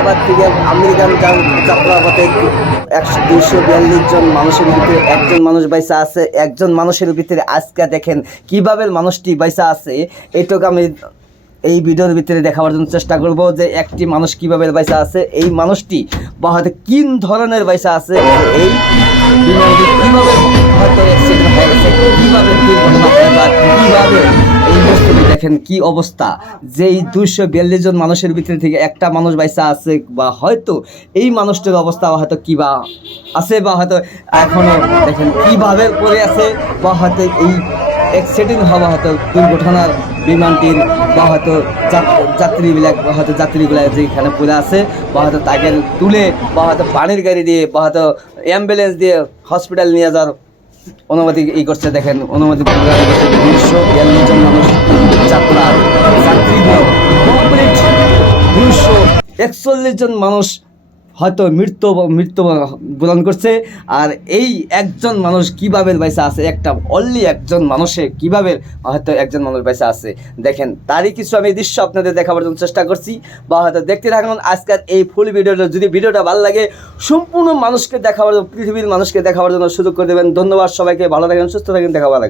আবাদ থেকে আমেরিকান যাত্রাপথে 242 জন মানুষের ভিতরে একজন মানুষ বাইসা আছে। একজন মানুষের ভিতরে আজকে দেখেন কিভাবে মানুষটি বাইসা আছে, এইটুকু আমি এই ভিডিওর ভিতরে দেখাবার জন্য চেষ্টা করব যে একটি মানুষ কিভাবে বাইসা আছে, এই মানুষটি বা হয়তো কি ধরনের বাইসা আছে, এই বিমানটি কীভাবে হয়তো অ্যাক্সিডেন্ট হয়ে গেছে, কীভাবে দুর্ঘটনা হয়ে যায়, কীভাবে এই বস্তুটি দেখেন কি অবস্থা, যে এই 242 জন মানুষের ভিতরে থেকে একটা মানুষ বাইসা আছে, বা হয়তো এই মানুষটির অবস্থা হয়তো কিবা আছে, বা হয়তো এখনও দেখেন কীভাবে পড়ে আছে, বা হয়তো এই অ্যাক্সিডেন্ট হওয়া হয়তো দুর্ঘটনার বিমানটির, বা হয়তো যাত্রীগুলা যেখানে পড়ে আছে, বা হয়তো তাকে তুলে, বা হয়তো পানির গাড়ি দিয়ে, বা হয়তো অ্যাম্বুলেন্স দিয়ে হসপিটাল নিয়ে যাওয়ার অনুমতি করছে। দেখেন অনুমতি 242 জন মানুষ যাত্রী কমপ্লিট 241 জন মানুষ হয়তো মৃত্যুবরণ করছে। আর এই একজন মানুষ কিভাবে বাইসা আছে, একটা অনলি একজন মানুষে কিভাবে হয়তো একজন মানুষ বাইসা আছে, দেখেন তারই কিছু আমি দৃশ্য আপনাদের দেখাবার জন্য চেষ্টা করছি, বা হয়তো দেখতে থাকুন আজকের এই ফুল ভিডিওটা। যদি ভিডিওটা ভালো লাগে সম্পূর্ণ মানুষকে দেখাবার জন্য, পৃথিবীর মানুষকে দেখাবার জন্য সুযোগ করে দেবেন। ধন্যবাদ সবাইকে, ভালো থাকেন, সুস্থ থাকেন, দেখা ভালো।